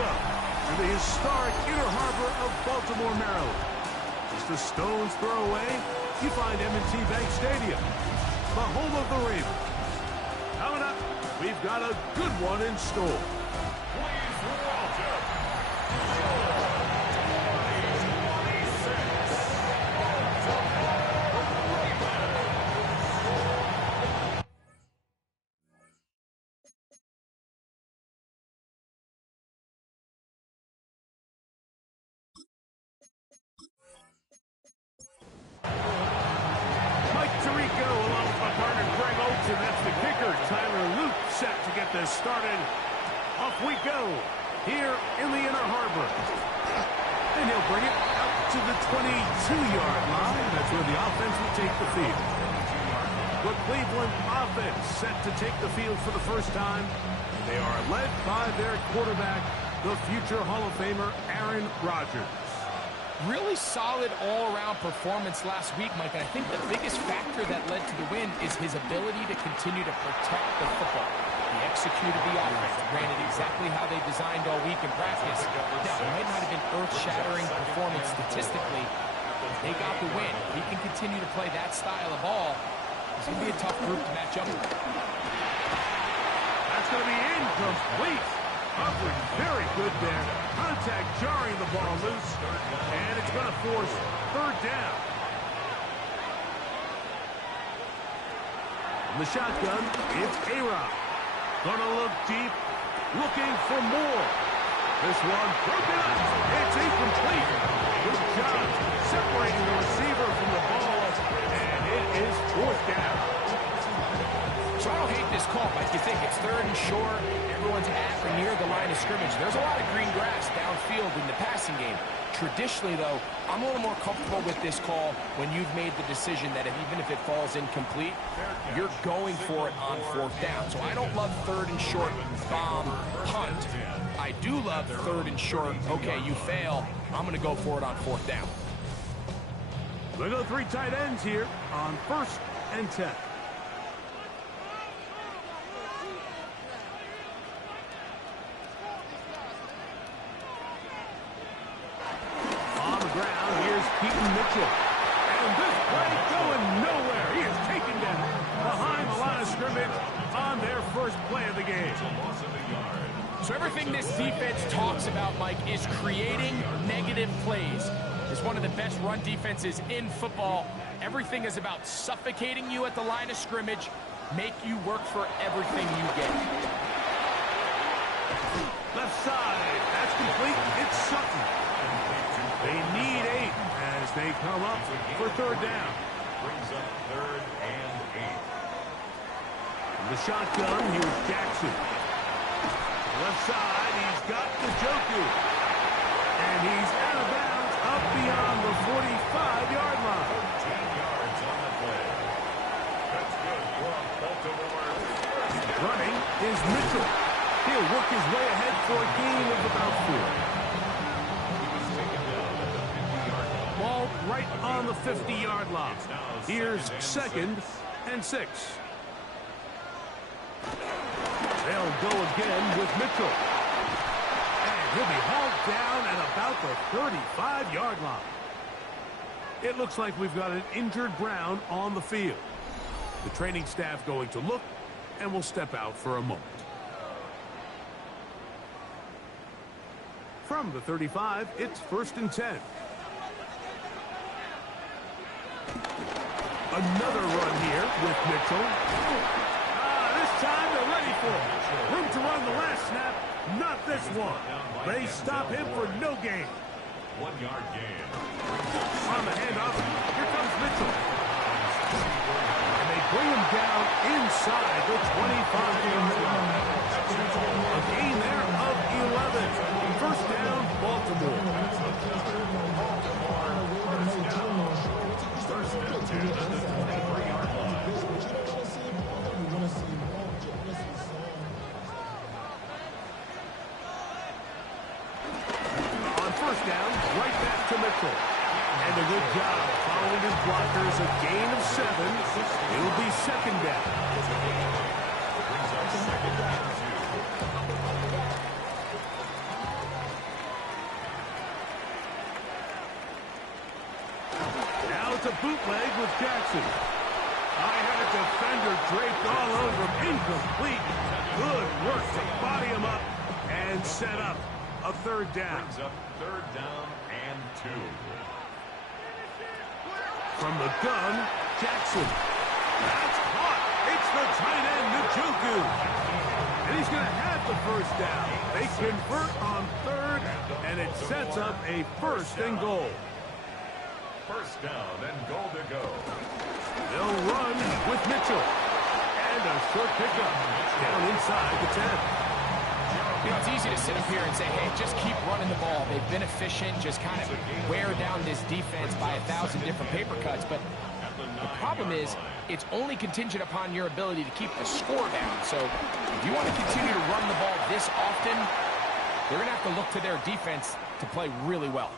Welcome to the historic Inner Harbor of Baltimore, Maryland. Just a stone's throw away, you find M&T Bank Stadium, the home of the Ravens. Coming up, we've got a good one in store. Please welcome set to get this started. Off we go here in the Inner Harbor. And he'll bring it out to the 22-yard line. That's where the offense will take the field. The Cleveland offense set to take the field for the first time. They are led by their quarterback, the future Hall of Famer, Aaron Rodgers. Really solid all-around performance last week, Mike, and I think the biggest factor that led to the win is his ability to continue to protect the football. He executed the offense, ran it exactly how they designed all week in practice. Now, it might not have been earth-shattering performance statistically. They got the win. He can continue to play that style of ball. It's going to be a tough group to match up with. That's going to be incomplete. Coverage very good there. Contact jarring the ball loose. And it's going to force third down. From the shotgun, it's A-Rod. Gonna look deep, looking for more. This one broken up. It's incomplete. Good job separating the receiver from the ball. And it is fourth down. So I don't hate this call, Mike. You think it's third and short. Everyone's at or near the line of scrimmage. There's a lot of green grass downfield in the passing game. Traditionally, though, I'm a little more comfortable with this call when you've made the decision that even if it falls incomplete, you're going for it on fourth down. So I don't love third and short, bomb, punt. I do love third and short. Okay, you fail. I'm going to go for it on fourth down. We'll go three tight ends here on 1st and 10. Mitchell. And this play going nowhere. He is taken down behind the line of scrimmage on their first play of the game. So everything this defense talks about, Mike, is creating negative plays. It's one of the best run defenses in football. Everything is about suffocating you at the line of scrimmage, make you work for everything you get. Left side. That's complete. It's Sutton. They need 8 as they come up for third down. Brings up 3rd and 8. From the shotgun, here's Jackson. Left side, he's got Njoku. And he's out of bounds up beyond the 45-yard line. 13 yards on the play. That's good for Baltimore. Running is Mitchell. He'll work his way ahead for a gain of about 4. Ball right on the 50-yard line. Here's 2nd and 6. They'll go again with Mitchell. And he'll be hauled down at about the 35-yard line. It looks like we've got an injured Brown on the field. The training staff going to look, and will step out for a moment. From the 35, it's 1st and 10. Another run here with Mitchell. This time they're ready for it. Room to run the last snap, not this one. They stop him for no gain. 1-yard gain. On the handoff, here comes Mitchell. And they bring him down inside the 25-yard line. A gain there of 11. First down, Baltimore. First and 10 at the 23-yard line. On first down, right back to Mitchell. And a good job following his blockers. A gain of 7. It'll be 2nd down. Brings up 2nd and 2. bootleg with Jackson. I had a defender draped all over him. Incomplete. Good work to body him up and set up a third down. Brings up third down and 2. From the gun, Jackson. That's caught. It's the tight end, Njoku. And he's going to have the first down. They convert on third, and it sets up a first and goal. First down and goal to go. They'll run with Mitchell. And a short pickup down inside the 10. You know, it's easy to sit up here and say, hey, just keep running the ball. They've been efficient, just kind of wear down this defense by 1,000 different paper cuts. But the problem is, it's only contingent upon your ability to keep the score down. So if you want to continue to run the ball this often, they're going to have to look to their defense to play really well.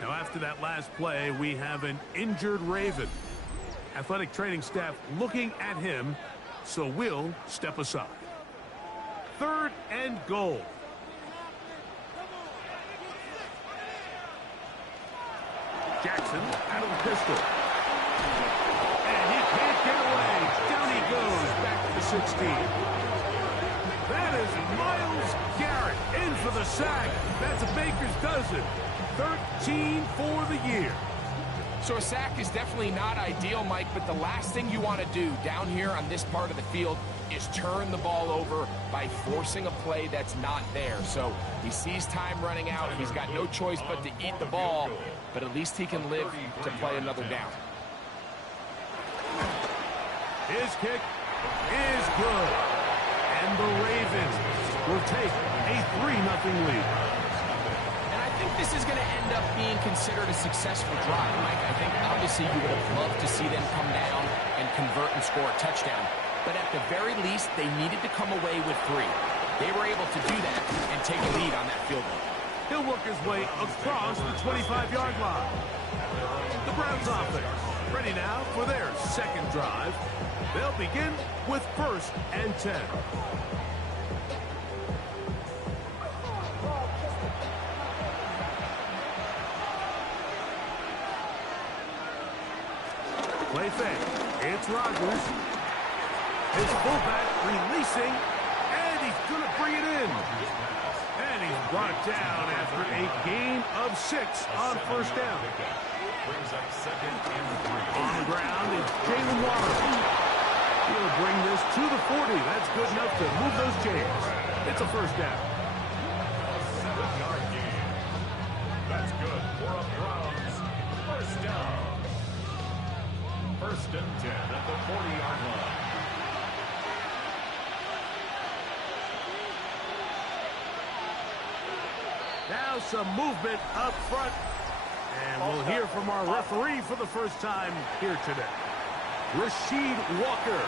Now, after that last play, we have an injured Raven. Athletic training staff looking at him, so we'll step aside. Third and goal. Jackson out of the pistol. And he can't get away. Down he goes back to the 16. That is Myles Garrett in for the sack. That's a Baker's dozen. 13 for the year. So a sack is definitely not ideal, Mike, but the last thing you want to do down here on this part of the field is turn the ball over by forcing a play that's not there. So he sees time running out. He's got no choice but to eat the ball, but at least he can live to play another down. His kick is good. And the Ravens will take a 3-0 lead. I think this is going to end up being considered a successful drive, Mike. I think obviously you would have loved to see them come down and convert and score a touchdown. But at the very least, they needed to come away with 3. They were able to do that and take a lead on that field goal. He'll work his way across the 25-yard line. The Browns offense ready now for their second drive. They'll begin with 1st and 10. Play fake. It's Rodgers. His fullback releasing, and he's going to bring it in. And he's brought down after a gain of 6 on 1st down. Brings up 2nd and 3. On the ground is Jalen Waddle. He'll bring this to the 40. That's good enough to move those chains. It's a 1st down. 7-yard gain. That's good for a Browns 1st down. 1st and 10 at the 40-yard line. Now some movement up front. And we'll hear from our referee for the first time here today. Rasheed Walker,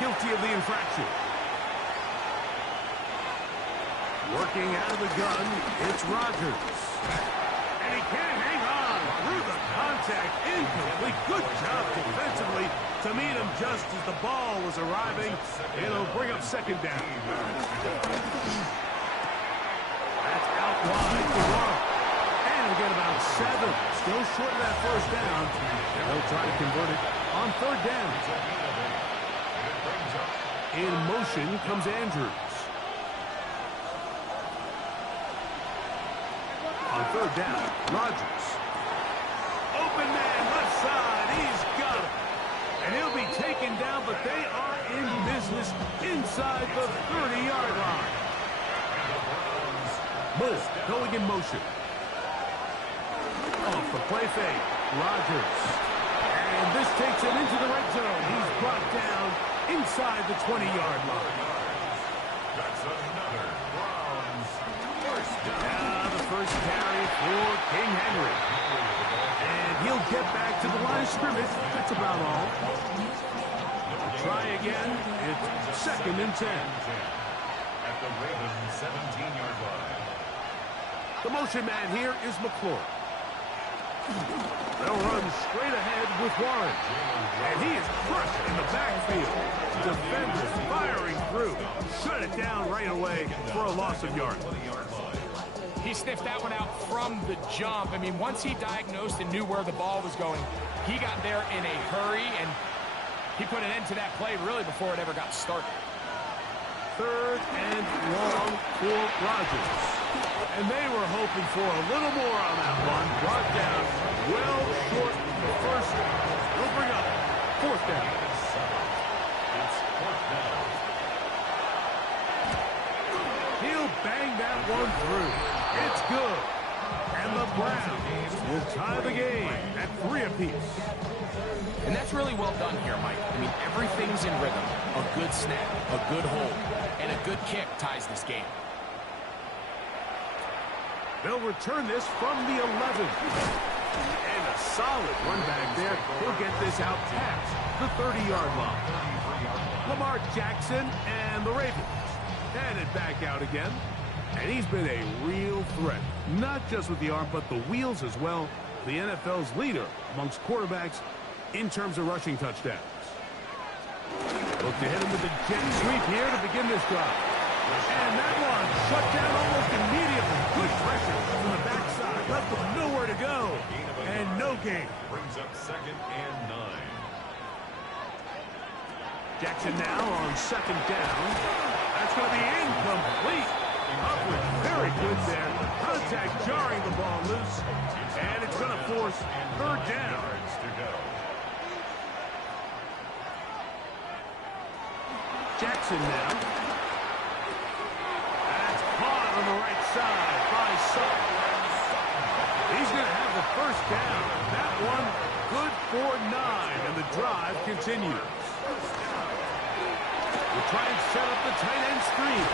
guilty of the infraction. Working out of the gun, it's Rodgers. And he can't hang on through the contact. Incomplete. Good job defensively to meet him just as the ball was arriving. It'll bring up 2nd down. That's out wide for Waddle. And he'll get about 7. Still short of that 1st down. And they'll try to convert it on 3rd down. In motion comes Andrews. On 3rd down, Rodgers. Open man, left side. He's got it. And he'll be taken down, but they are in business inside the 30-yard line. Moore going in motion. Off the play fake, Rodgers. And this takes him into the red zone. He's brought down inside the 20-yard line. That's another Browns 1st down. Now the first carry for King Henry. And he'll get back to the line of scrimmage. That's about all. Try again. It's 2nd and 10. At the Ravens 17-yard line. The motion man here is McClure. They'll run straight ahead with Warren. And he is crushed in the backfield. Defenders firing through. Shut it down right away for a loss of yardage. He sniffed that one out from the jump. I mean, once he diagnosed and knew where the ball was going, he got there in a hurry, and he put an end to that play really before it ever got started. 3rd and long for Rodgers. And they were hoping for a little more on that one. Brought down well short of the first. They'll bring up 4th down. It's 4th down. He'll bang that one through. It's good. And the Browns will tie the game at 3 apiece. And that's really well done here, Mike. I mean, everything's in rhythm. A good snap, a good hold, and a good kick ties this game. They'll return this from the 11. And a solid run back there. He'll get this out past the 30-yard line. Lamar Jackson and the Ravens headed back out again. And he's been a real threat. Not just with the arm, but the wheels as well. The NFL's leader amongst quarterbacks in terms of rushing touchdowns. Look to hit him with a jet sweep here to begin this drive. And that one shut down almost immediately. Good pressure from the backside. Left with nowhere to go. And no gain. Brings up 2nd and 9. Jackson now on 2nd down. That's going to be incomplete. Upward, very good there. Contact jarring the ball loose. And it's going to force 3rd down. Yards to go. Jackson now. That's caught on the right side by Sutton. He's going to have the 1st down. That one good for 9, and the drive continues. We'll try and set up the tight end screen.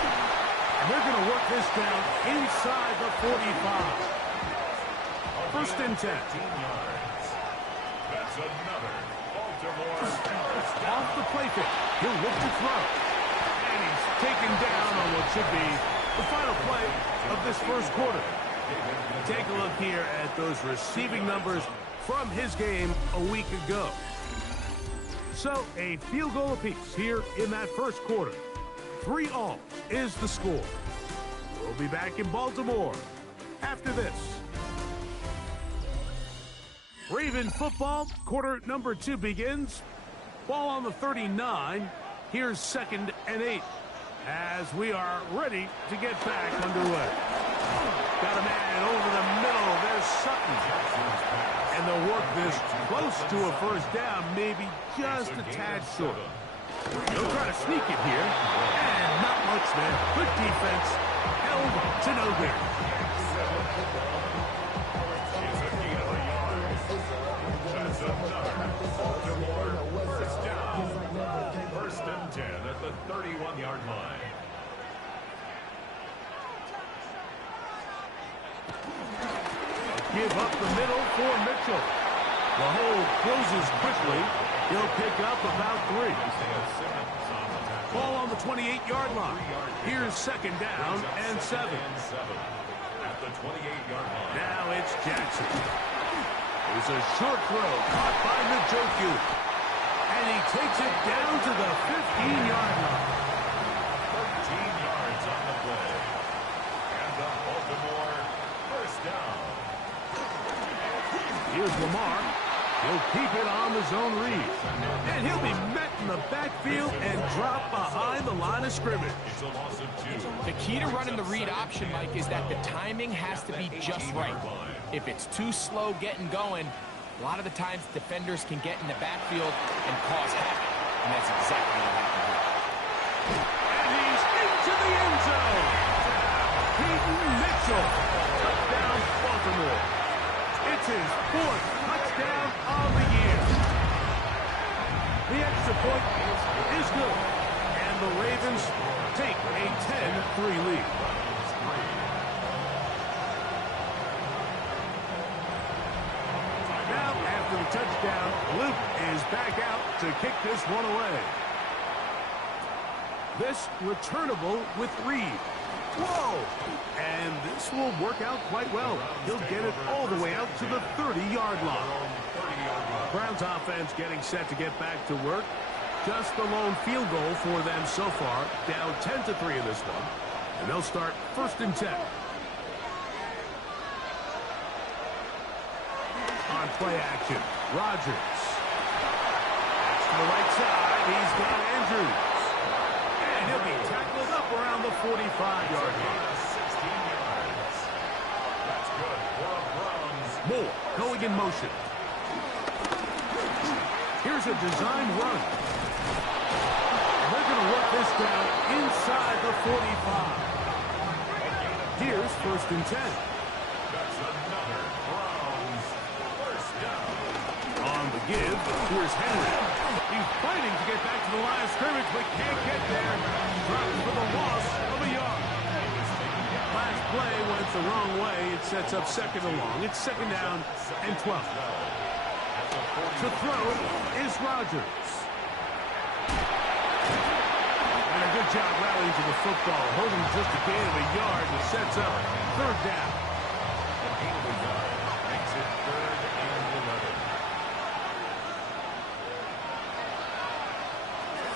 And they're going to work this down inside the 45. 1st and 10. 15 yards. That's another Baltimore first down. Off the play fake. He'll look to throw. And he's taken down on what should be the final play of this 1st quarter. Take a look here at those receiving numbers from his game a week ago. So a field goal apiece here in that 1st quarter. 3-all is the score. We'll be back in Baltimore after this. Raven football, quarter number 2 begins. Ball on the 39. Here's 2nd and 8 as we are ready to get back underway. Got a man over the middle. There's Sutton. And they'll work this close to a 1st down, maybe just a tad short. He'll try to sneak it here. And not much there. Good defense. Held to no gain. It's a gain of a yard. That's another Baltimore first down. 1st and 10 at the 31-yard line. Give up the middle for Mitchell. The hole closes quickly. He'll pick up about 3. Ball on the 28-yard line. Here's 2nd down and 7. At the 28-yard line. Now it's Jackson. There's a short throw caught by Njoku. And he takes it down to the 15-yard line. 13 yards on the play. And the Baltimore first down. Here's Lamar. He'll keep it on the zone read. And he'll be met in the backfield and dropped behind the line of scrimmage. It's a loss of 2. The key to running the read option, Mike, is that the timing has to be just right. If it's too slow getting going, a lot of the times defenders can get in the backfield and cause havoc. And that's exactly what happened here. And he's into the end zone. Peyton Mitchell. Touchdown, Baltimore. It's his 4th touchdown of the year. The extra point is good. And the Ravens take a 10-3 lead. Now, after the touchdown, Luke is back out to kick this one away. This returnable with Reed. Whoa! And this will work out quite well. He'll get it all the way out to the 30-yard line. Browns offense getting set to get back to work. Just the lone field goal for them so far. Down 10-3 in this one. And they'll start 1st and 10. on play action. Rodgers. To the right side, he's got Andrews. And he'll be tackled up around the 45-yard line. 16 yards. That's good for a Browns. Moore going in motion. Here's a design run. They're going to work this down inside the 45. Here's 1st and 10. That's another Browns first down. On the give, here's Henry. He's fighting to get back to the line of scrimmage, but can't get there. Drops for the loss of a yard. Last play went the wrong way. It sets up 2nd and long. It's 2nd down and 12. To throw is Rodgers. And a good job rallying to the football, holding just a gain of a yard that sets up 3rd down. The gain of a yard makes it 3rd and 11.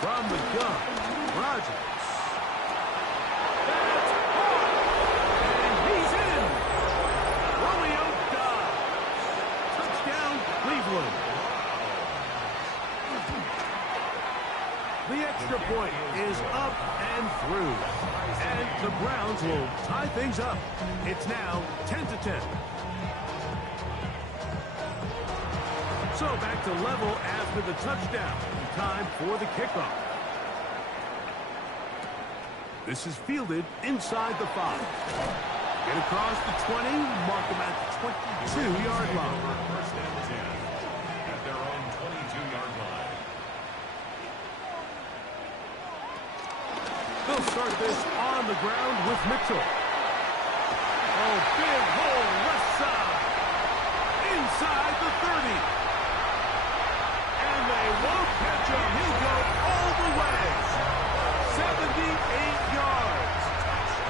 From the gun, Rodgers. That's caught. And he's in. Romeo Dobbs. Touchdown, Cleveland. The extra point is up and through. And the Browns will tie things up. It's now 10-10. So back to level after the touchdown. Time for the kickoff. This is fielded inside the 5. Get across the 20, mark them at the 22-yard line. 1st and 10 at their own 22-yard line. They'll start this on the ground with Mitchell. Oh, big hole left side. Inside the 30. And they won't catch him. He'll go all the way. 78 yards.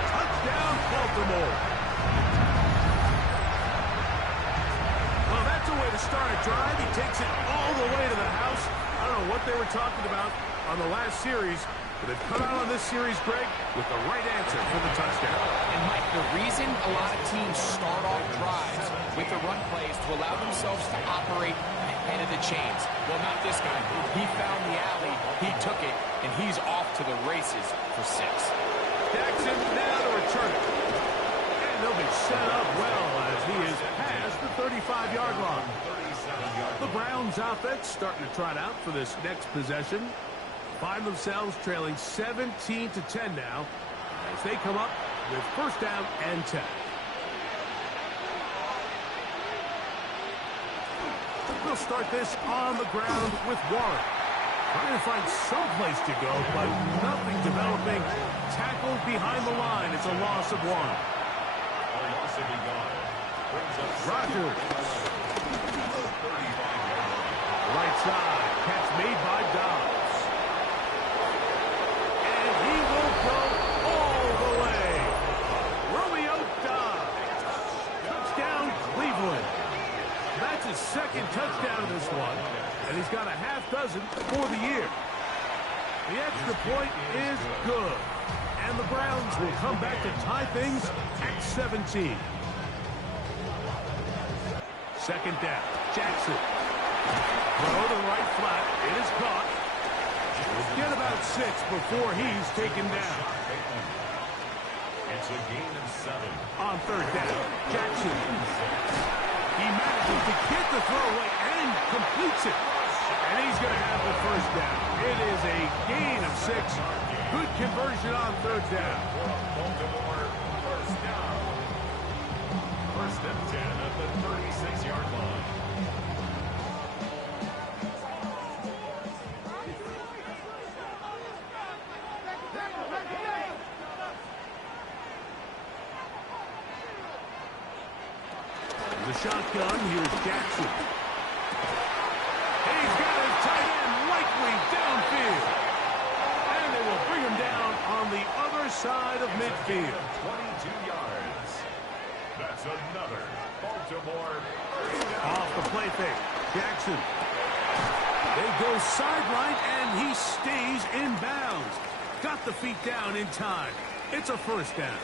Touchdown, Baltimore. Well, that's a way to start a drive. He takes it all the way to the house. I don't know what they were talking about on the last series, but they've come out on this series, Greg, with the right answer for the touchdown. And, Mike, the reason a lot of teams start off drives with the run plays to allow themselves to operate ahead of the chains. Well, not this guy. He found the alley, he took it, and he's off to the races for 6. Jackson now to return it. And they'll be set up well as he is past the 35-yard line. The Browns offense starting to trot out for this next possession. Find themselves trailing 17-10 now as they come up with 1st down and 10. They'll start this on the ground with Warren. Trying to find some place to go, but nothing developing. Tackled behind the line. It's a loss of 1. Rodgers. Right side. Catch made by Dobbs. And he will go all the way. Romeo Dobbs. Touchdown, Cleveland. That's his 2nd touchdown of this one. And he's got a half dozen for the year. The extra point is good. And the Browns will come back to tie things at 17. 2nd down. Jackson. Throw to the right flat. It is caught. We'll get about 6 before he's taken down. It's a gain of 7. On 3rd down. Jackson. He manages to get the throw away and completes it. And he's going to have the 1st down. It is a gain of 6. Good conversion on 3rd down. Baltimore 1st down. 1st and 10 at the 36-yard line. The shotgun, here's Jackson. He's got his tight end likely downfield. And they will bring him down on the other side of midfield. 22 yards. That's another Baltimore first down. Off the play fake. Jackson. They go sideline, and he stays in bounds. Got the feet down in time. It's a 1st down.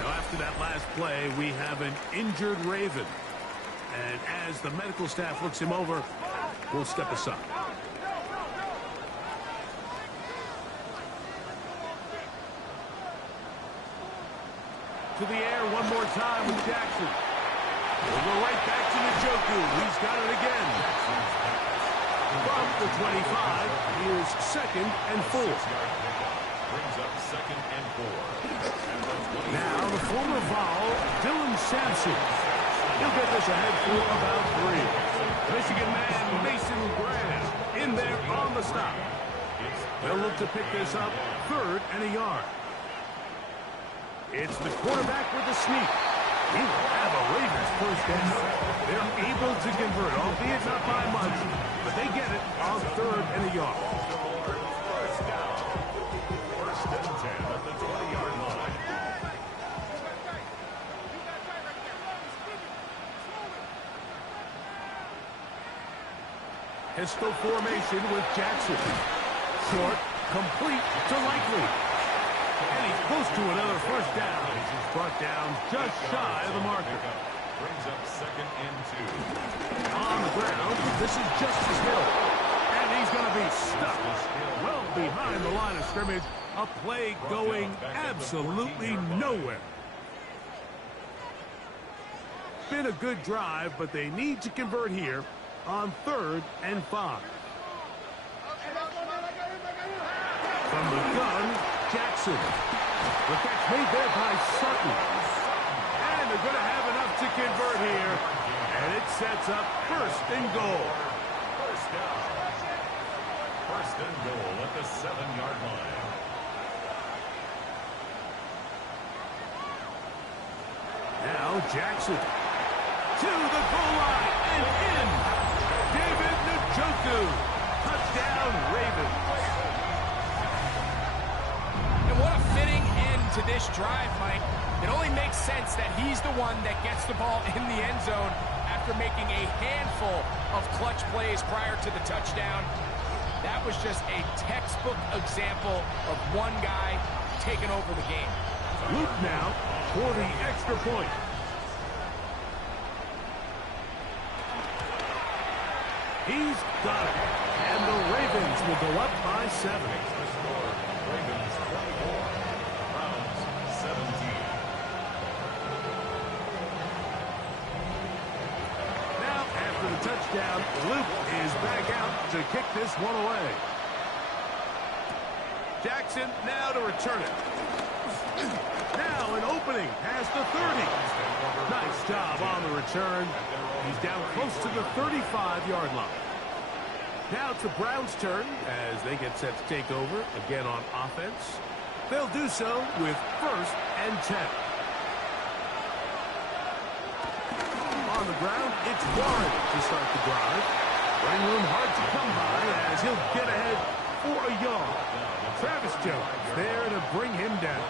Now, after that last play, we have an injured Raven. And as the medical staff looks him over, we'll step aside. To the air one more time with Jackson. We'll go right back to Njoku. He's got it again. From the 25, here's 2nd and 4. Brings up 2nd and 4. Now the former Vol, Dylan Sampson. He'll get this ahead for about 3. Michigan man Mason Graham in there on the stop. They'll look to pick this up 3rd and a yard. It's the quarterback with the sneak. He will have a Ravens first down. They're able to convert, albeit not by much, but they get it on 3rd and a yard. First down. 1st and 10 at the 20-yard line. Pistol formation with Jackson. Short, complete to Likely. And he's close to another first down. He's brought down just shy of the marker. Brings up 2nd and 2. On the ground, this is Justice Hill. And he's going to be stuck well behind the line of scrimmage. A play going absolutely nowhere. Been a good drive, but they need to convert here on 3rd and 5. From the gun, Jackson. The catch made there by Sutton. And they're going to have enough to convert here. And it sets up 1st and goal. First down. 1st and goal at the 7-yard line. Now Jackson. To the goal line and in. David Njoku. Touchdown, Ravens. And what a fitting end to this drive, Mike. It only makes sense that he's the one that gets the ball in the end zone after making a handful of clutch plays prior to the touchdown. That was just a textbook example of one guy taking over the game. Luke now for the extra point. He's got it. And the Ravens will go up by 7. Ravens 24. Browns 17. Now, after the touchdown, Luke is back out to kick this one away. Jackson now to return it. Now an opening past the 30. Nice job on the return. He's down close to the 35-yard line. Now it's the Browns' turn as they get set to take over again on offense. They'll do so with 1st and 10. On the ground, it's Warren to start the drive. Running room hard to come by as he'll get ahead for a yard. Travis Jones there to bring him down.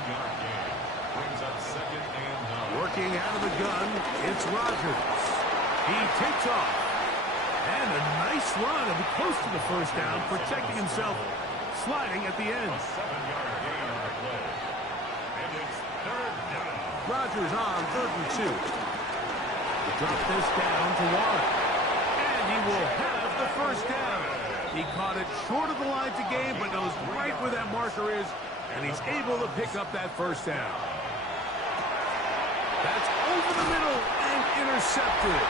Brings up 2nd and 9. Working out of the gun, it's Rodgers. He takes off. And a nice run and close to the first down, protecting himself, sliding at the end. 7-yard gain on the play. And it's 3rd down. Rodgers on 3rd and 2. He dropped this down to Warren. And he will have the first down. He caught it short of the line to gain, but knows right where that marker is, and he's able to pick up that first down. That's over the middle and intercepted.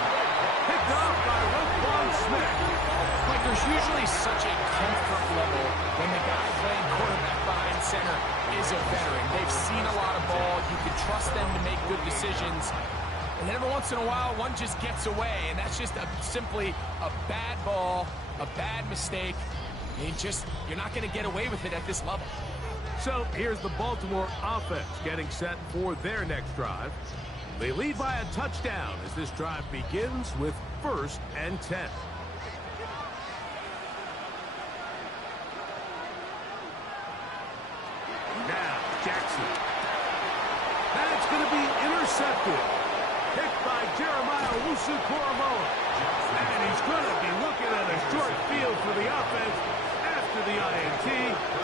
Picked up by Roquan Smith. Like, there's usually such a comfort level when the guy playing quarterback behind center is a veteran. They've seen a lot of ball. You can trust them to make good decisions. And then every once in a while, one just gets away, and that's just simply a bad ball, a bad mistake. You're not going to get away with it at this level. So here's the Baltimore offense getting set for their next drive. They lead by a touchdown as this drive begins with 1st and 10. Now Jackson. That's going to be intercepted. Picked by Jeremiah Owusu-Koramoah. And he's going to be looking at a short field for the offense after the INT.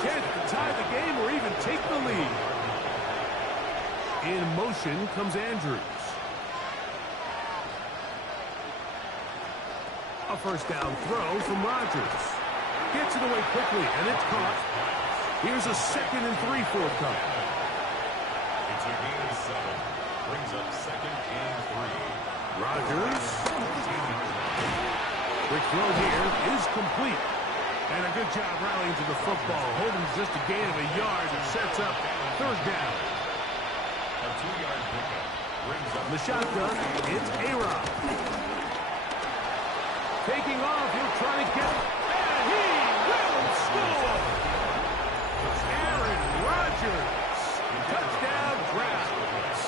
Chance to tie the game or even take the lead. In motion comes Andrews. A first down throw from Rodgers. Gets it away quickly, and it's caught. Here's a 2nd and 3 forthcoming. It's a gain of 7. Brings up 2nd and 3. Rodgers. Quick throw here is complete. And a good job rallying to the football. Holding just a gain of a yard and sets up 3rd down. A 2-yard pickup. Brings up The shotgun, it's A-Rod. Taking off, he'll try to get it. And he will score! Aaron Rodgers. Touchdown, Browns.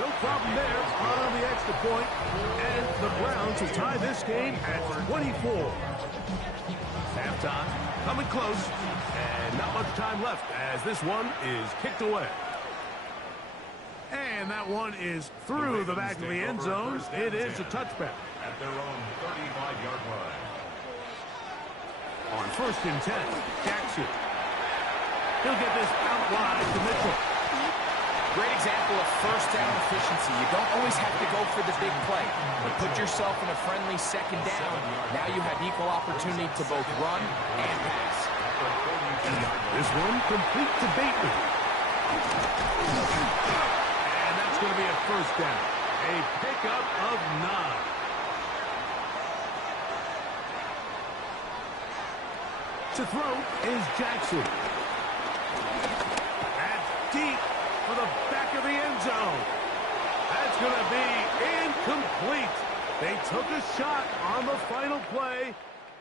No problem there on the extra point. And the Browns will tie this game at 24. Halftime, coming close. And not much time left as this one is kicked away. And that one is through the back of the end zone. It is a touchback. At their own 35-yard line. On 1st and 10, Jackson. He'll get this out wide to Mitchell. Great example of first down efficiency. You don't always have to go for the big play, but put yourself in a friendly 2nd down. Now you have equal opportunity to both run and pass. This one complete to Bateman. And that's going to be a 1st down. A pickup of 9. To throw is Jackson. That's deep for the back of the end zone. That's going to be incomplete. They took a shot on the final play.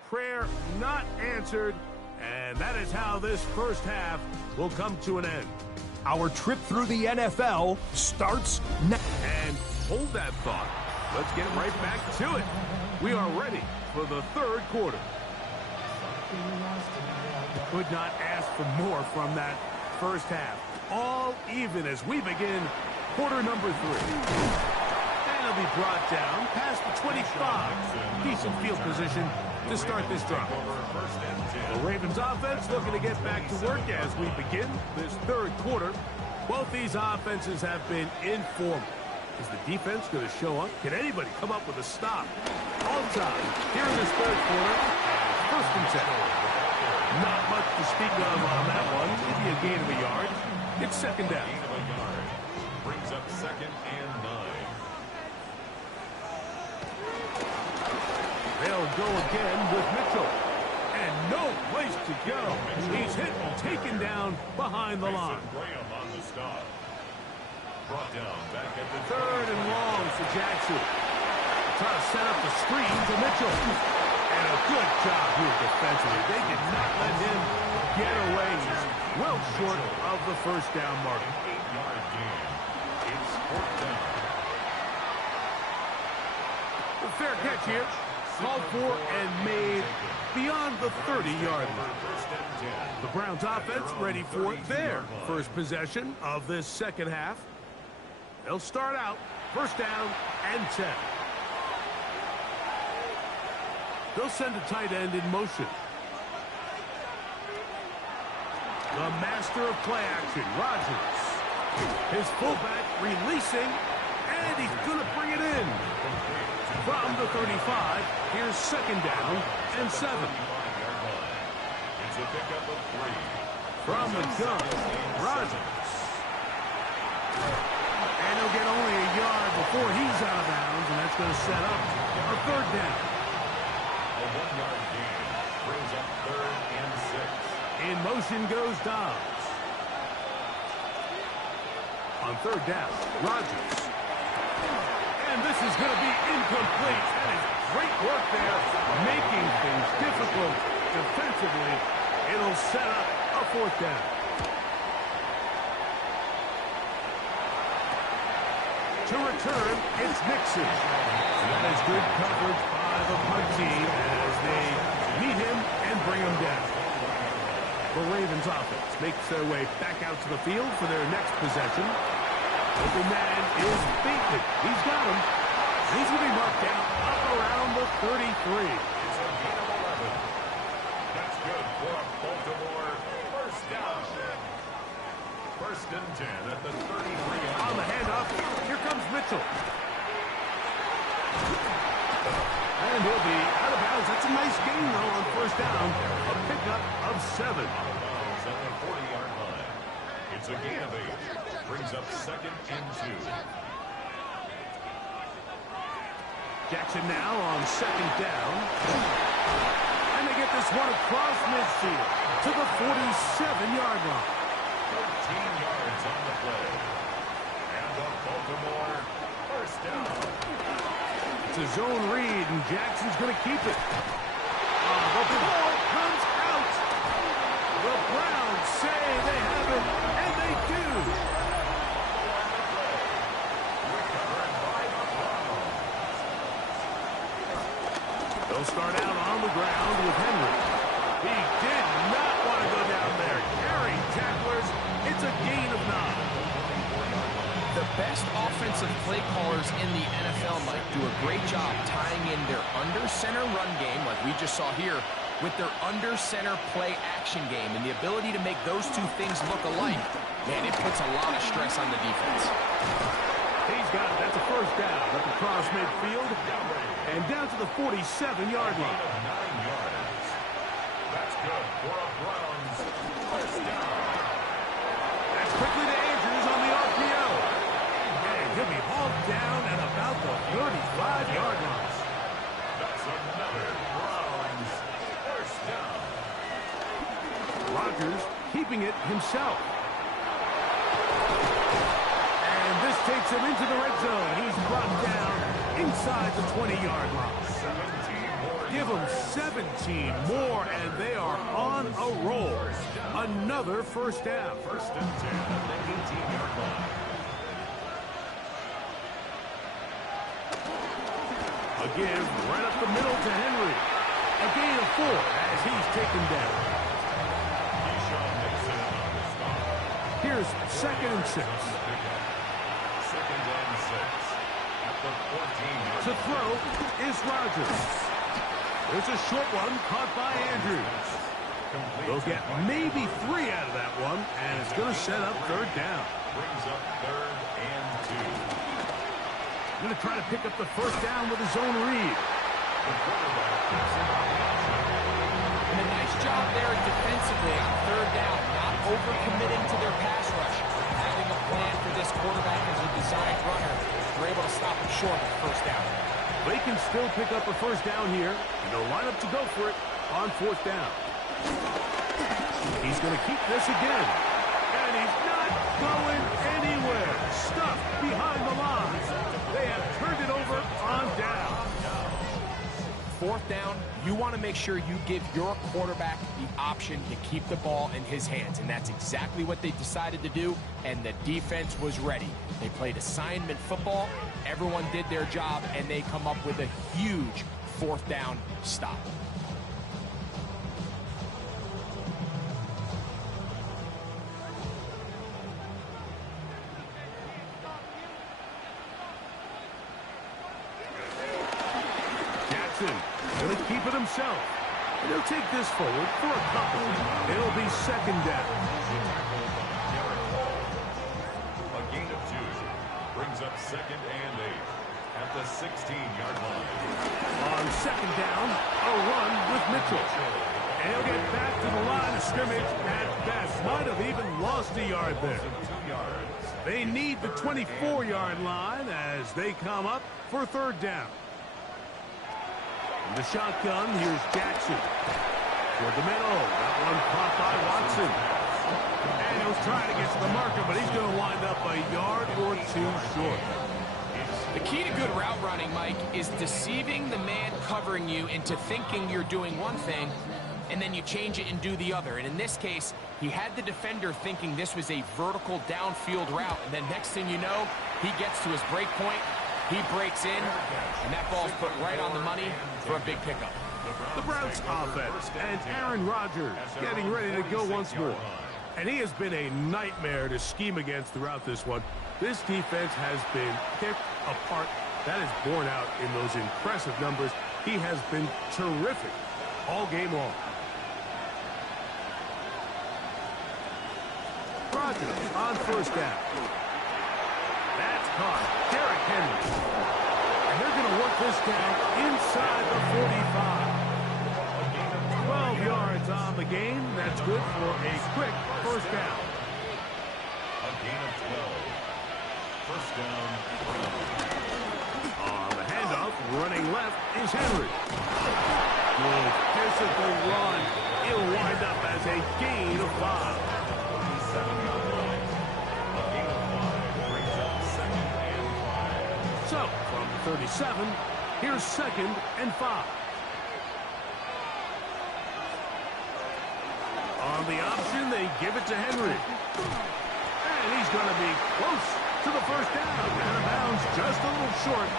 Prayer not answered. And that is how this first half will come to an end. Our trip through the NFL starts now. And hold that thought. Let's get right back to it. We are ready for the 3rd quarter. Could not ask for more from that first half. All even as we begin quarter number 3. And it'll be brought down past the 25. Decent field position to start this drive. The Ravens offense looking to get back to work as we begin this 3rd quarter. Both these offenses have been informal. Is the defense going to show up? Can anybody come up with a stop? All time here in this 3rd quarter. 1st and 10. Not much to speak of on that one. Maybe a gain of a yard. It's 2nd down. Gain of a yard. Brings up 2nd and 9. They'll go again with Mitchell. And no place to go. He's hit and taken down behind the line. Graham on the stop. Brought down back at the 3rd and long for Jackson. Trying to set up the screen to Mitchell. And a good job here defensively. They did not let him get away. He's well short of the 1st down mark. 8-yard gain. It's 4th down. A fair catch here. Called for and made beyond the 30-yard line. The Browns offense ready for their first possession of this 2nd half. They'll start out 1st down and 10. They'll send a tight end in motion. The master of play action, Rodgers. His fullback releasing, and he's going to bring it in. From the 35, here's 2nd down and 7. It's a pickup of 3. From the gun, Rodgers. And he'll get only a yard before he's out of bounds, and that's going to set up a 3rd down. A 1-yard gain brings up 3rd and 6. In motion goes Dobbs. On 3rd down, Rodgers. And this is going to be incomplete. That is great work there, making things difficult defensively. It'll set up a 4th down. To return, it's Nixon. That is good coverage by the punt team as they meet him and bring him down. The Ravens offense makes their way back out to the field for their next possession. Open man is Bateman. He's got him. He's going to be marked down up around the 33. It's a gain of 11. That's good for a Baltimore 1st down. 1st and 10 at the 33. On the handoff, here comes Mitchell. And he'll be out of bounds. That's a nice gain, though, on first down. A pickup of 7. At the 40-yard line. It's a gain of 8. Brings up 2nd and 2. Jackson now on 2nd down. And they get this one across midfield to the 47-yard line. 13 yards on the play. And the Baltimore first down. It's a zone read, and Jackson's going to keep it. The ball comes out. The Browns say they have it, and they do. They'll start out on the ground with Henry. He did not want to go down there. Carrying tacklers. It's a gain of 9. The best offensive play callers in the NFL might do a great job tying in their under-center run game, like we just saw here, with their under-center play action game. And the ability to make those two things look alike, man, it puts a lot of stress on the defense. He's got it. That's a first down at the cross midfield. And down to the 47-yard line. 9 yards. That's good for a Browns first down. That's quickly to Andrews on the RPO. And he'll be hauled down at about the 35-yard line. That's another Browns first down. Rodgers keeping it himself. And this takes him into the red zone. He's brought down inside the 20-yard line. Give them 17 more, and they are on a roll. Another first down. 1st and 10 at the 18-yard line. A give right up the middle to Henry. A gain of 4 as he's taken down. Deshaun Nixon on the stop. Here's 2nd and 6. 2nd and 6 at the 14-yard line. To throw is Rodgers. There's a short one caught by Andrews. They'll get maybe 3 out of that one, and it's going to set up 3rd down. Brings up 3rd and 2. Going to try to pick up the first down with his own read. And a nice job there defensively on 3rd down, not overcommitting to their pass rush. Having a plan for this quarterback as a designed runner, they're able to stop him short of the first down. They can still pick up a first down here, and they'll line up to go for it on 4th down. He's going to keep this again, and he's not going anywhere. Stuffed behind the line. They have turned it over on down. 4th down, you want to make sure you give your quarterback the option to keep the ball in his hands, and that's exactly what they decided to do, and the defense was ready. They played assignment football, everyone did their job, and they come up with a huge 4th down stop. Going to keep it himself. And he'll take this forward for a couple. It'll be 2nd down. A gain of 2. Brings up 2nd and 8 at the 16-yard line. On 2nd down, a run with Mitchell. And he'll get back to the line of scrimmage at best. Might have even lost a yard there. 2 yards. They need the 24-yard line as they come up for 3rd down. The shotgun, here's Jackson. Toward the middle. That one caught by Watson. And he'll try to get to the marker, but he's going to wind up a yard or 2 short. The key to good route running, Mike, is deceiving the man covering you into thinking you're doing one thing, and then you change it and do the other. And in this case, he had the defender thinking this was a vertical downfield route, and then next thing you know, he gets to his break point. He breaks in, and that ball's put right on the money for a big pickup. The Browns offense and Aaron Rodgers getting ready to go once more. And he has been a nightmare to scheme against throughout this one. This defense has been picked apart. That is borne out in those impressive numbers. He has been terrific all game long. Rodgers on 1st down. That's caught. Derrick Henry. And they're going to work mark this down inside the 45. 12 yards on the game. That's good for a quick first down. A gain of 12. First down. On the handoff, running left is Henry. Good physical run. It'll wind up as a gain of 5. 7-yard line. A gain of 5 brings up 2nd and 5. So, from 37, here's 2nd and 5. On the option, they give it to Henry. And he's going to be close to the first down. Out of bounds, just a little short.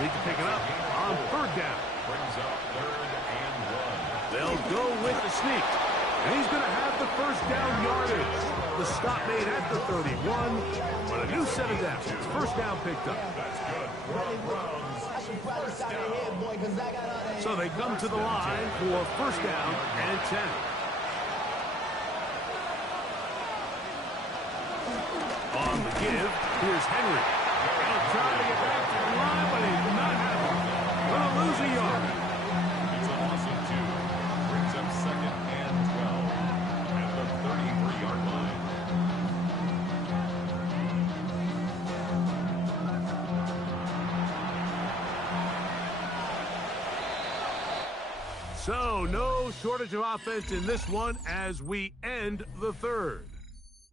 Need to pick it up on 3rd down. Brings up 3rd and 1. They'll go with the sneak. And he's going to have the first down yardage. The stop made at the 31, but a new set of downs. First down picked up. That's good. Browns. First down. So they come to the line for first down and 10. On the give, here's Henry. He'll try to get back to the line, but he's not having it. Going to lose a yard. It's a loss of 2. Brings up 2nd and 12 at the 33-yard line. So no shortage of offense in this one as we end the 3rd.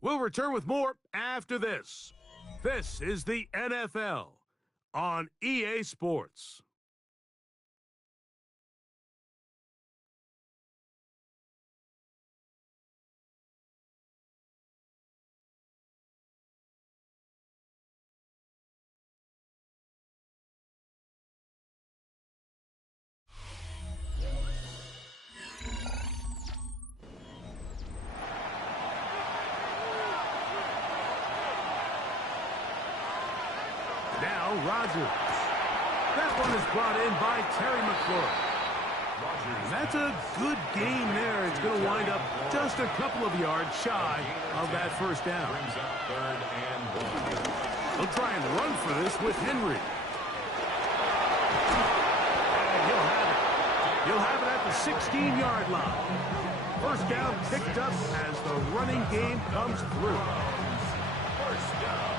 We'll return with more after this. This is the NFL on EA Sports. Now Rodgers. That one is brought in by Terry McLaurin. That's a good game there. It's going to wind up just a couple of yards shy of that first down. Brings up 3rd and 1. They'll try and run for this with Henry. And he'll have it. He'll have it at the 16-yard line. First down picked up as the running game comes through. First down.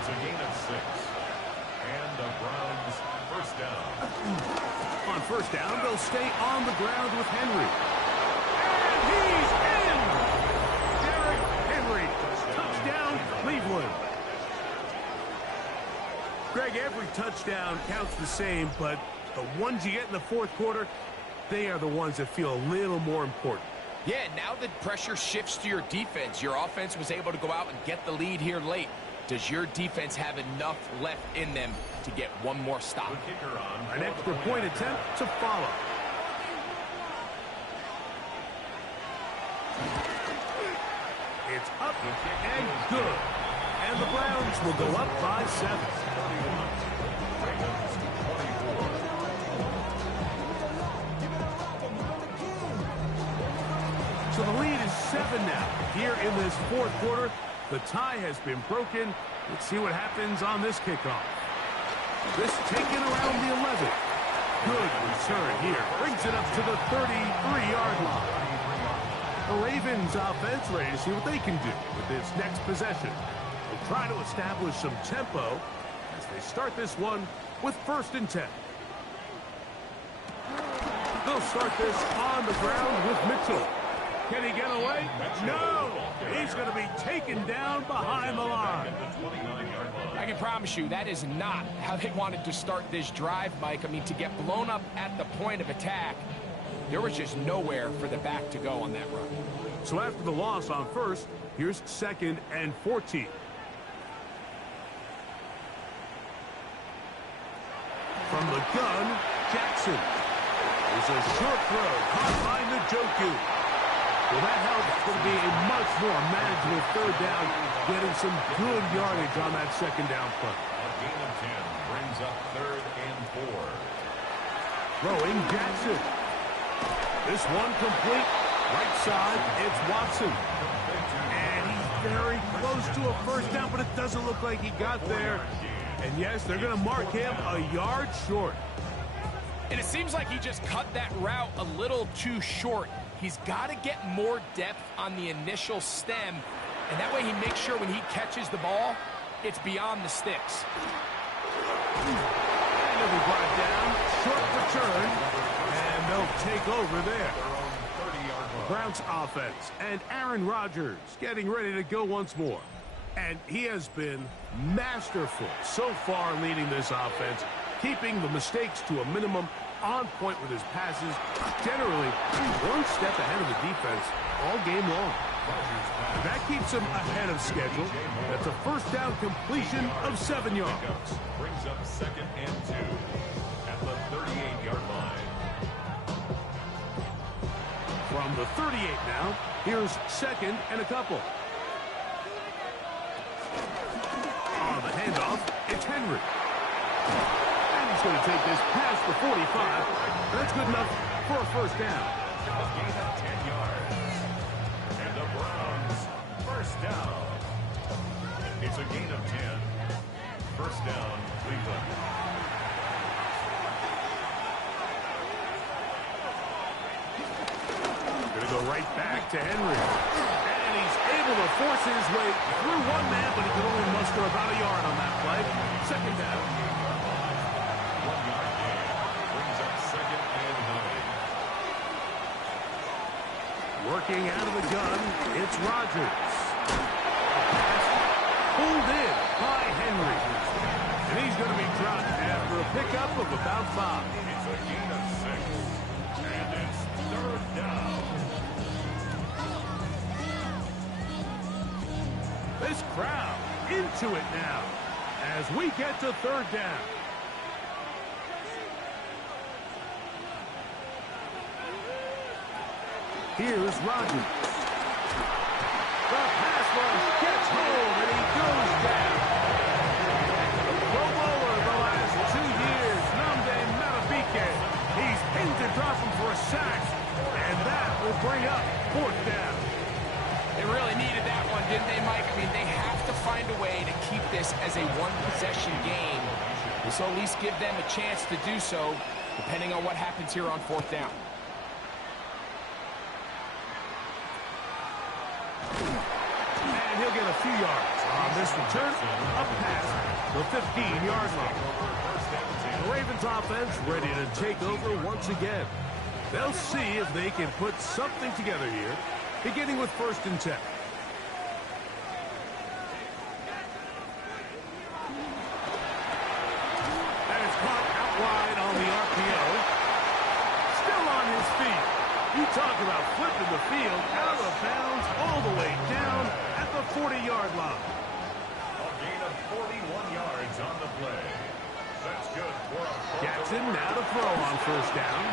It's a gain of 6. And the Browns first down. On first down, they'll stay on the ground with Henry. And he's in! Derrick Henry. Touchdown, Cleveland. Greg, every touchdown counts the same, but the ones you get in the 4th quarter, they are the ones that feel a little more important. Yeah, now that pressure shifts to your defense, your offense was able to go out and get the lead here late. Does your defense have enough left in them to get one more stop? The kicker on. An extra point attempt to follow. It's up and good. And the Browns will go up by 7. So the lead is 7 now. Here in this 4th quarter, the tie has been broken. Let's see what happens on this kickoff. This taken around the 11. Good return here. Brings it up to the 33-yard line. The Ravens offense ready to see what they can do with this next possession. They'll try to establish some tempo as they start this one with 1st and 10. They'll start this on the ground with Mitchell. Can he get away? No! He's going to be taken down behind the line. I can promise you that is not how they wanted to start this drive, Mike. I mean, to get blown up at the point of attack, there was just nowhere for the back to go on that run. So after the loss on 1st, here's 2nd and 14. From the gun, Jackson. There's a short throw caught by Njoku. Well, that helps. It's going to be a much more manageable 3rd down, getting some good yardage on that 2nd down play. A gain of 10 brings up 3rd and 4. Throwing Jackson. This one complete. Right side, it's Watson. And he's very close to a first down, but it doesn't look like he got there. And yes, they're going to mark him a yard short. And it seems like he just cut that route a little too short. He's got to get more depth on the initial stem, and that way he makes sure when he catches the ball, it's beyond the sticks. And he'll be brought down, short return, and they'll take over there. Browns offense, and Aaron Rodgers getting ready to go once more. And he has been masterful so far leading this offense, keeping the mistakes to a minimum, on point with his passes, generally one step ahead of the defense all game long. That keeps him ahead of schedule. That's a first down completion of 7 yards. Brings up 2nd and 2 at the 38-yard line. From the 38 now, here's 2nd and a couple. On the handoff, it's Henry. And he's going to take this past the 45. That's good enough for a first down. A gain of 10 yards. And the Browns, first down. It's a gain of 10. First down, Cleveland. Going to go right back to Henry. And he's able to force his way through one man, but he can only muster about a yard on that play. Second down. 1 yard gain. Brings up 2nd and 9. Working out of the gun, it's Rodgers. Pulled in by Henry. And he's going to be dropped after a pickup of about 5. It's a gain of 6. And it's 3rd down. This crowd into it now as we get to 3rd down. Here's Rodgers. The pass rush gets home and he goes down. The Pro Bowler the last 2 years, Nnamdi Madubuike. He's pinned to drop him for a sack, and that will bring up 4th down. They really needed that one, didn't they, Mike? I mean, they have to find a way to keep this as a one-possession game. This will at least give them a chance to do so, depending on what happens here on 4th down. And he'll get a few yards on this return, up past the 15-yard line. The Ravens offense ready to take over once again. They'll see if they can put something together here, beginning with 1st and 10. And it's caught out wide on the RPO. Still on his feet. You talk about flipping the field out of bounds all the way down at the 40-yard line. A gain of 41 yards on the play. That's good for a Jackson now to throw on 1st down.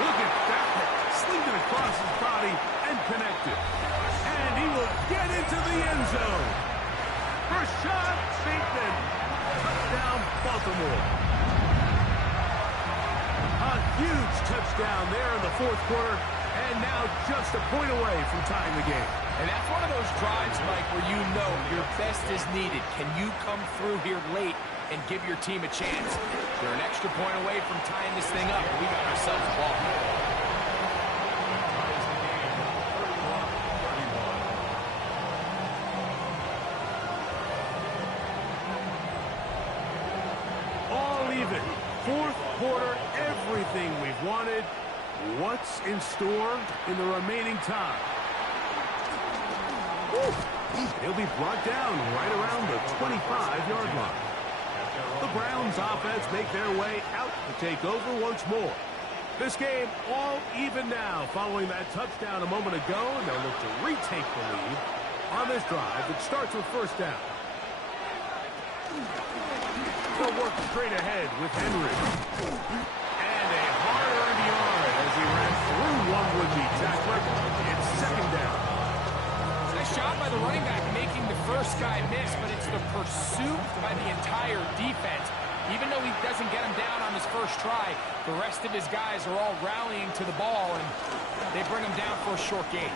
Look at that. Slinged it across his body and connected. And he will get into the end zone. Rashad Bateman. Touchdown, Baltimore. A huge touchdown there in the 4th quarter. And now just a point away from tying the game. And that's one of those drives, Mike, where you know your best is needed. Can you come through here late and give your team a chance? They're an extra point away from tying this thing up. We got ourselves a ball. All even. 4th quarter, everything we've wanted. What's in store in the remaining time? He'll be brought down right around the 25-yard line. The Browns offense make their way out to take over once more. This game all even now following that touchdown a moment ago, and they'll look to retake the lead on this drive that starts with 1st down. They'll work straight ahead with Henry. And a hard-earned yard as he ran through one would-be tackler. It's 2nd down. Nice job by the running back making the first guy miss, but it's the pursuit by the entire defense. Even though he doesn't get him down on his first try, the rest of his guys are all rallying to the ball, and they bring him down for a short gain.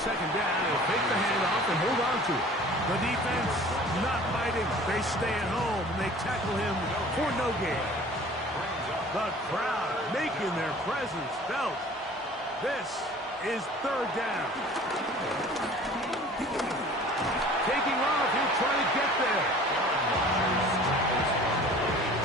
2nd down, he'll take the handoff and hold on to it. The defense not biting. They stay at home, and they tackle him for no gain. The crowd making their presence felt. This is third down. Taking off, he'll try to get there.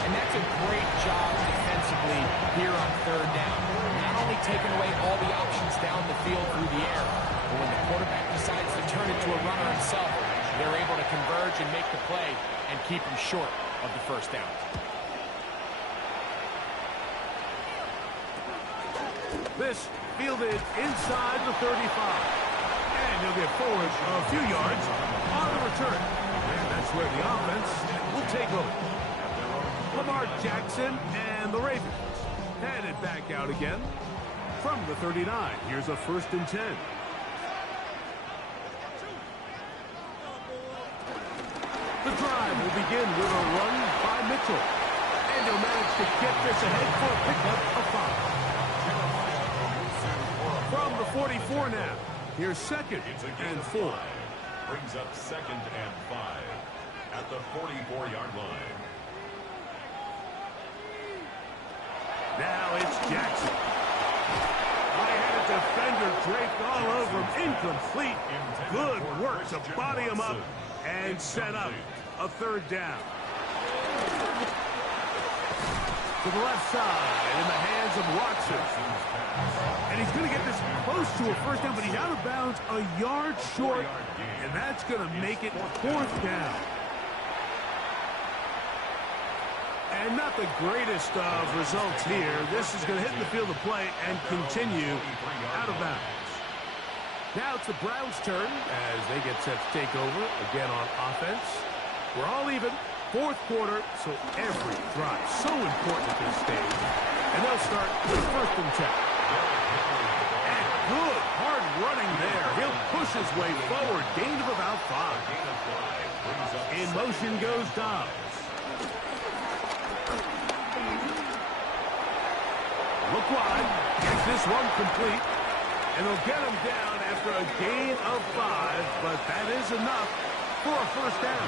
And that's a great job defensively here on third down. Not only taking away all the options down the field through the air, but when the quarterback decides to turn it to a runner himself, they're able to converge and make the play and keep him short of the first down. This fielded inside the 35. And he'll get forward a few yards on the return. And that's where the offense will take over. Lamar Jackson and the Ravens headed back out again from the 39. Here's a 1st and 10. The drive will begin with a run by Mitchell. And he'll manage to get this ahead for a pickup of 5. From the 44 now. Here's 2nd and 4. Brings up 2nd and 5 at the 44-yard line. Now it's Jackson. I had a defender draped all over him. Incomplete. Good work to body him up and set up a 3rd down. To the left side in the hands of Watson. And he's going to get this close to a 1st down, but he's out of bounds a yard short, and that's going to make it 4th down. And not the greatest of results here. This is going to hit the field of play and continue out of bounds. Now it's the Browns' turn as they get set to take over again on offense. We're all even. 4th quarter, so every drive so important at this stage. And they'll start with 1st and 10. And good, hard running there. He'll push his way forward. Gain of about 5. In motion goes Dobbs. Look wide. Gets this one complete. And they'll get him down after a gain of 5. But that is enough for a 1st down.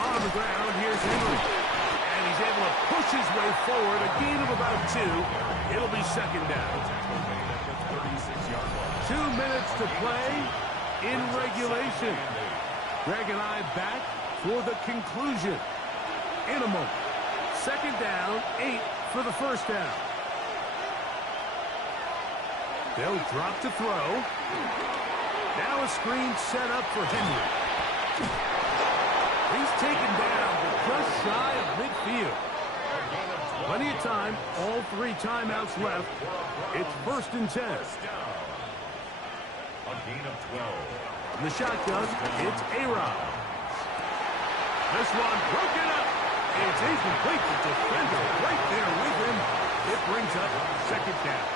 On the ground, here's Henry. And he's able to push his way forward. A gain of about 2. It'll be 2nd down. 2 minutes to play in regulation. Greg and I back for the conclusion in a moment. 2nd down, 8 for the 1st down. They'll drop to throw. Now a screen set up for Henry. He's taken down just shy of midfield. Plenty of time. All 3 timeouts left. It's 1st and 10. A gain of 12. In the shotgun, it's A-Rod. This one broken up. It's incomplete. The defender right there with him. It brings up 2nd down.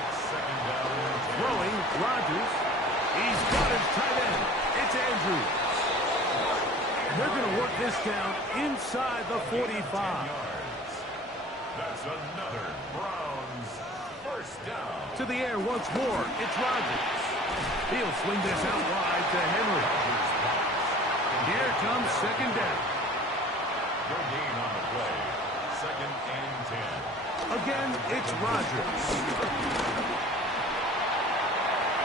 It's 2nd down. Throwing, Rodgers. He's got his tight end. It's Andrews. They're going to work this down inside the 45. That's another Browns 1st down. To the air once more. It's Rodgers. He'll swing this out wide to Henry. Here comes 2nd down. No gain on the play. 2nd and 10. Again, it's Rodgers.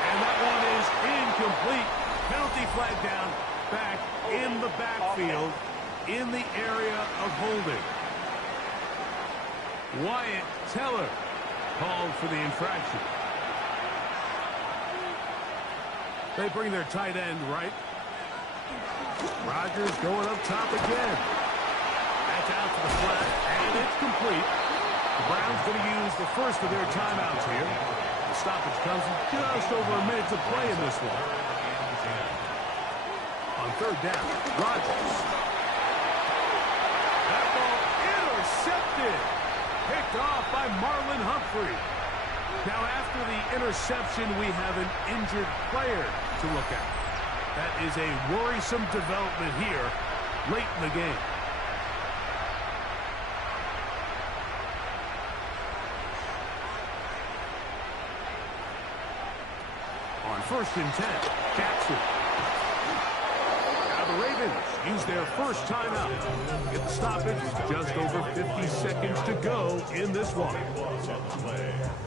And that one is incomplete. Penalty flag down. Back in the backfield in the area of holding. Wyatt Teller called for the infraction. They bring their tight end right. Rodgers going up top again. That's out to the flat, and it's complete. The Browns going to use the first of their timeouts here. The stoppage comes with just over a minute to play in this one. On 3rd down, Rodgers. That ball intercepted. Picked off by Marlon Humphrey. Now, after the interception, we have an injured player to look at. That is a worrisome development here late in the game. On 1st and 10, Jackson. Now the Ravens use their first timeout. Get the stoppage. Just over 50 seconds to go in this one.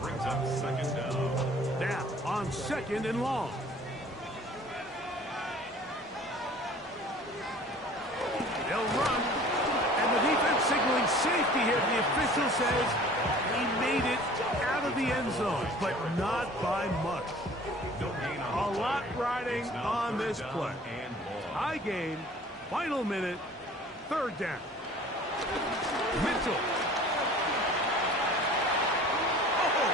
Brings up 2nd down. Now on 2nd and long. They'll run. And the defense signaling safety here. The official says he made it out of the end zone, but not by much. A lot riding on this play. High gain, final minute, 3rd down. Mitchell. Oh!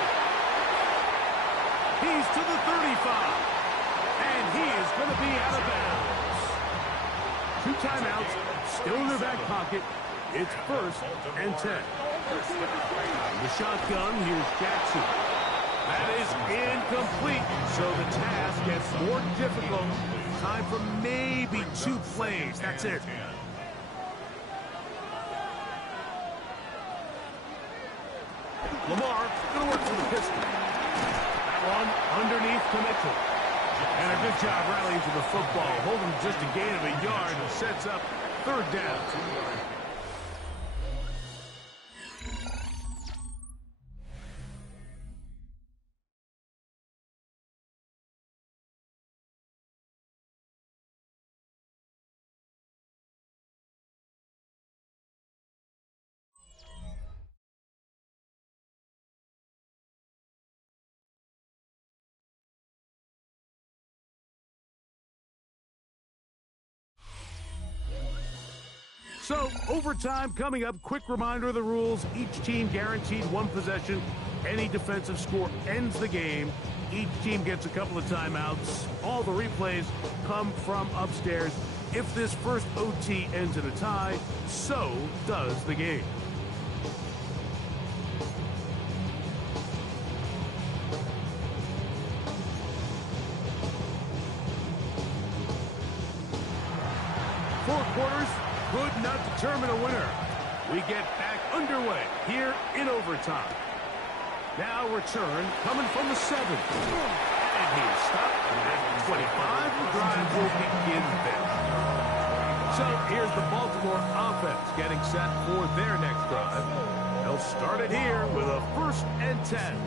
He's to the 35. And he is going to be out of bounds. 2 timeouts, still in their back pocket. It's 1st and 10. The shotgun, here's Jackson. That is incomplete, so the task gets more difficult. Time for maybe 2 plays. That's it. Lamar going to work for the pistol. That one underneath to Mitchell. And a good job rallying for the football. Holding just a gain of a yard and sets up 3rd down. So, overtime coming up. Quick reminder of the rules. Each team guaranteed 1 possession. Any defensive score ends the game. Each team gets a couple of timeouts. All the replays come from upstairs. If this first OT ends in a tie, so does the game. Four quarters. Could not determine a winner. We get back underway here in overtime. Now return coming from the 7. And he is stopped at 25. The drive will begin there. So here's the Baltimore offense getting set for their next drive. They'll start it here with a 1st and 10.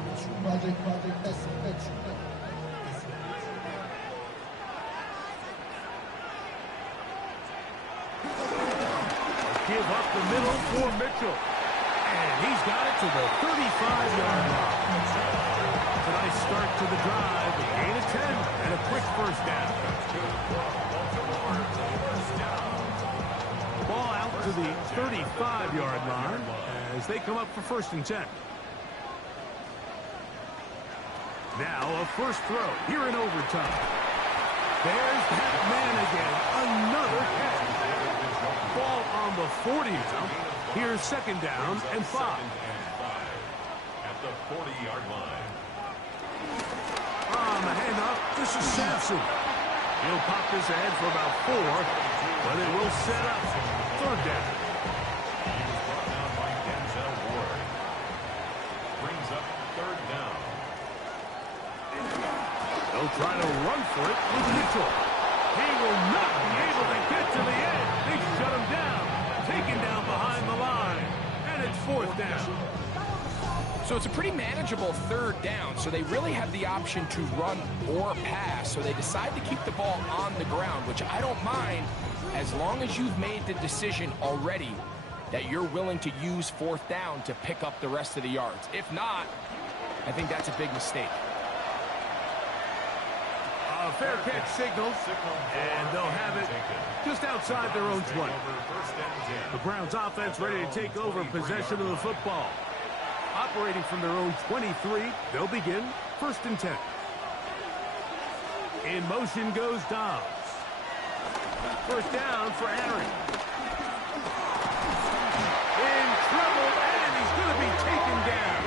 Give up the middle for Mitchell. And he's got it to the 35-yard line. It's a nice start to the drive. A gain of 10 and a quick 1st down. Ball out to the 35-yard line as they come up for 1st and 10. Now a first throw here in overtime. There's that man again. Another catch. Ball on the 40 now. Here's 2nd down and 5. At the 40-yard line. On the handoff, this is Sampson. He'll pop this ahead for about 4, but it will set up 3rd down. He was brought down by Denzel Ward. Brings up 3rd down. They'll try to run for it with Mitchell. He will not be able to get to the edge. They shut him down. Taken down behind the line. And it's 4th down. So it's a pretty manageable 3rd down, so they really have the option to run or pass. So they decide to keep the ball on the ground, which I don't mind as long as you've made the decision already that you're willing to use 4th down to pick up the rest of the yards. If not, I think that's a big mistake. Fair catch signal, and they'll have it just outside their own 20. The Browns offense ready to take over possession of the football. Operating from their own 23, they'll begin 1st and 10. In motion goes Dobbs. 1st down for Aaron. In trouble, and he's going to be taken down.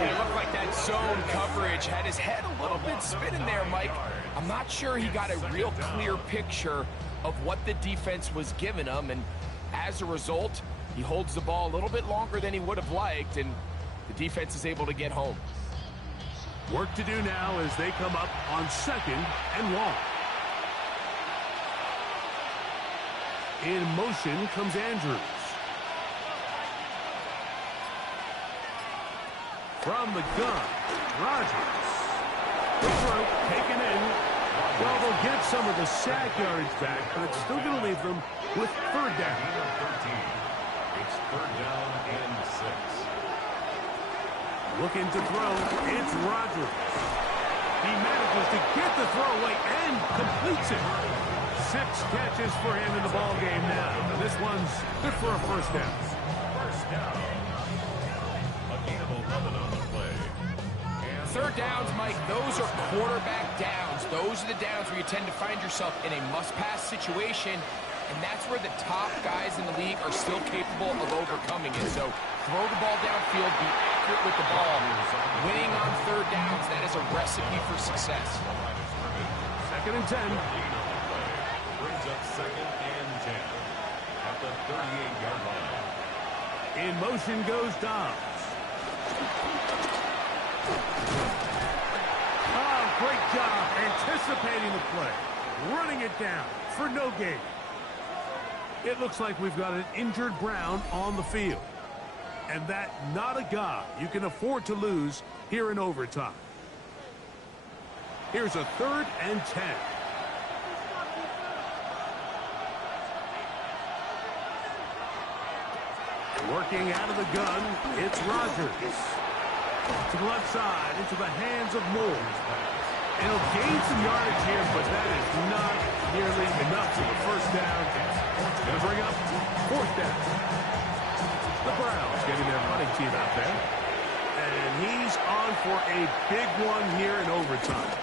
It looked like that zone coverage had his head a little bit spinning there, Mike. I'm not sure he got a real clear picture of what the defense was giving him, and as a result, he holds the ball a little bit longer than he would have liked, and the defense is able to get home. Work to do now as they come up on 2nd and long. In motion comes Andrews. From the gun, Rodgers. The throw taken in. Well, they'll get some of the sack yardage back, but it's still going to leave them with 3rd down. It's 3rd down and 6. Looking to throw, it's Rodgers. He manages to get the throw away and completes it. 6 catches for him in the ball game now. And this one's good for a 1st down. 1st down. A gain of 11 on the play. 3rd downs, Mike, those are quarterback downs. Those are the downs where you tend to find yourself in a must-pass situation, and that's where the top guys in the league are still capable of overcoming it. So throw the ball downfield, be accurate with the ball. Winning on 3rd downs, that is a recipe for success. 2nd and 10. Brings up 2nd and 10 at the 38-yard line. In motion goes Dobbs. Oh, great job anticipating the play. Running it down for no gain. It looks like we've got an injured Brown on the field. And that not a guy you can afford to lose here in overtime. Here's a 3rd and 10. Working out of the gun, it's Rodgers. To the left side, into the hands of Moore. And he'll gain some yardage here, but that is not nearly enough for the 1st down. Going to bring up 4th down. The Browns getting their running team out there. And he's on for a big one here in overtime.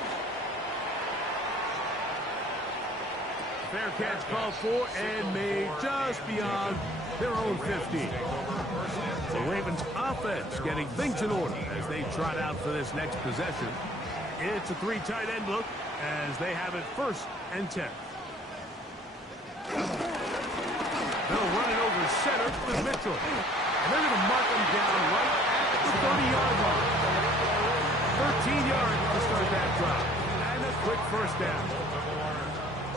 Fair catch called for and made just beyond their own 15. The Ravens offense getting things in order as they trot out for this next possession. It's a 3 tight end look as they have it 1st and 10. They'll run it over center with Mitchell. And they're going to mark him down right at the 30-yard line. 13 yards to start that drive. And a quick 1st down.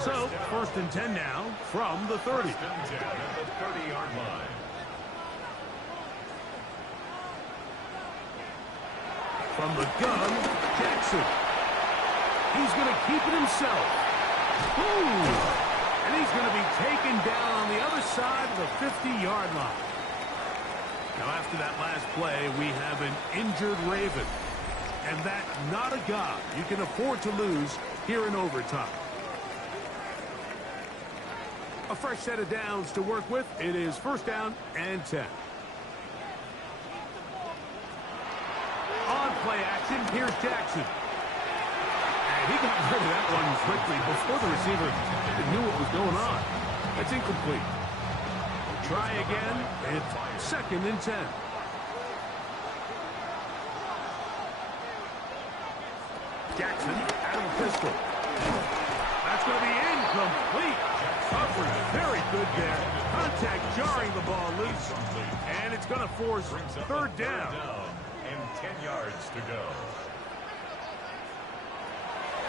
So, 1st and 10 now from the 30. 1st and 10 at the 30-yard line. From the gun, Jackson. He's going to keep it himself. Ooh! And he's going to be taken down on the other side of the 50-yard line. Now, after that last play, we have an injured Raven. And that not a guy you can afford to lose here in overtime. A fresh set of downs to work with. It is 1st down and 10. On play action, here's Jackson. And he got rid of that one quickly before the receiver even knew what was going on. That's incomplete. Try again. It's 2nd and 10. Jackson out of the pistol. That's going to be incomplete. Coverage very good there. Contact jarring the ball loose. And it's going to force 3rd down. And 10 yards to go.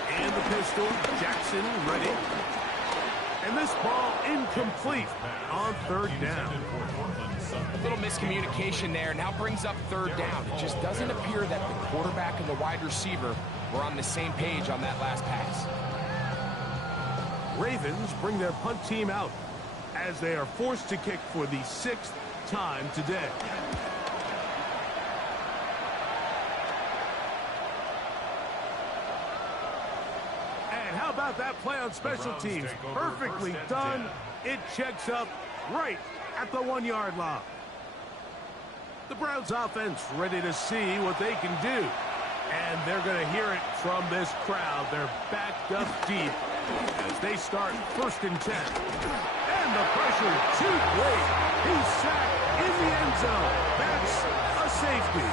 And the pistol. Jackson ready. And this ball incomplete on 3rd down. A little miscommunication there. Now brings up 3rd down. It just doesn't appear that the quarterback and the wide receiver were on the same page on that last pass. Ravens bring their punt team out as they are forced to kick for the 6th time today. And how about that play on special teams? Perfectly done. It checks up right at the 1-yard line. The Browns offense ready to see what they can do. And they're going to hear it from this crowd. They're backed up deep as they start 1st and 10. And the pressure too great. He's sacked in the end zone. That's a safety.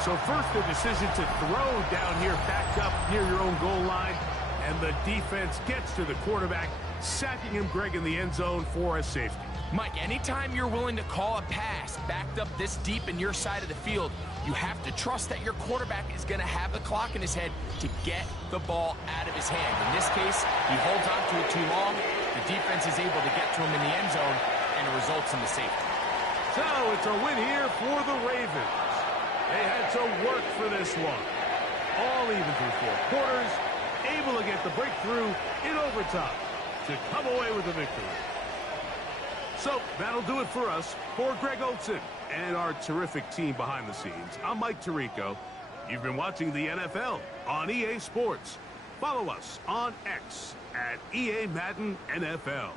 So first the decision to throw down here, backed up near your own goal line. And the defense gets to the quarterback, sacking him, Greg, in the end zone for a safety. Mike, anytime you're willing to call a pass backed up this deep in your side of the field, you have to trust that your quarterback is going to have the clock in his head to get the ball out of his hand. In this case, he holds on to it too long. The defense is able to get to him in the end zone, and it results in the safety. So it's a win here for the Ravens. They had to work for this one. All even through 4 quarters, able to get the breakthrough in overtime to come away with the victory. So that'll do it for us. For Greg Olson and our terrific team behind the scenes, I'm Mike Tirico. You've been watching the NFL on EA Sports. Follow us on X at EA Madden NFL.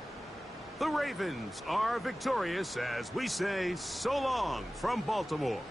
The Ravens are victorious as we say so long from Baltimore.